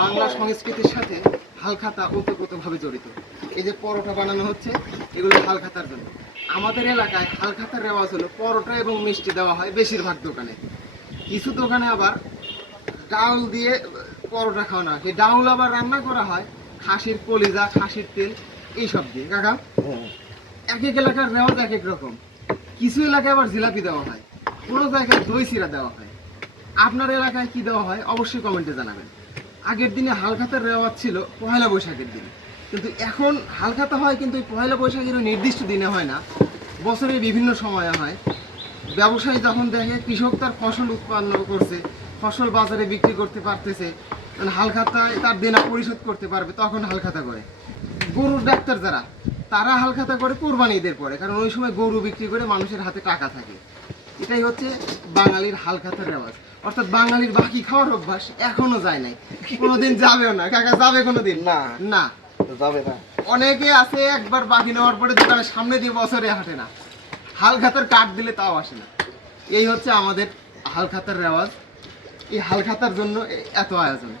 বাংলা সংস্কৃতির সাথে হালখাতা ওতপ্রোতভাবে জড়িত। এই যে পরোটা বানানো হচ্ছে, এগুলো হালখাতার জন্য। আমাদের এলাকায় হালখাতার রেওয়াজ হলো পরোটা এবং মিষ্টি দেওয়া হয় বেশিরভাগ দোকানে। কিছু দোকানে আবার ডাউল দিয়ে পরোটা খাওয়ানো হয়। সেই ডাউল আবার রান্না করা হয় খাসির কলিজা, খাসির তেল এইসব দিয়ে। কাকা, এক এক এলাকার রেওয়াজ এক এক রকম। কিছু এলাকায় আবার জিলাপি দেওয়া হয়, কোনো জায়গায় দই চিরা দেওয়া হয়। আপনার এলাকায় কি দেওয়া হয় অবশ্যই কমেন্টে জানাবেন। আগের দিনে হালখাতার রেওয়াজ ছিল পয়লা বৈশাখের দিন, কিন্তু এখন হালখাতা হয়, কিন্তু ওই পয়লা বৈশাখের ওই নির্দিষ্ট দিনে হয় না, বছরের বিভিন্ন সময়ে হয়। ব্যবসায়ী যখন দেখে কৃষক তার ফসল উৎপন্ন করছে, ফসল বাজারে বিক্রি করতে পারতেছে, হালখাতায় তার দেনা পরিশোধ করতে পারবে, তখন হালখাতা করে। গরুর ডাক্তার যারা, তারা হালখাতা করে কোরবানি ঈদের পরে, কারণ ওই সময় গরু বিক্রি করে মানুষের হাতে টাকা থাকে। এটাই হচ্ছে বাঙালির হালখাতার রেওয়াজ। অর্থাৎ বাঙালির বাকি খাওয়ার অভ্যাস এখনো যায় নাই, কোনোদিন যাবেও না। কাকা, যাবে কোনোদিন? না, না, যাবে না। অনেকে আছে একবার বাকি নেওয়ার পরে দোকানের সামনে দিয়ে বছরে হাঁটে না, হালখাতার কার্ড দিলে তাও আসে না। এই হচ্ছে আমাদের হালখাতার রেওয়াজ। এই হালখাতার জন্য এত আয়োজন।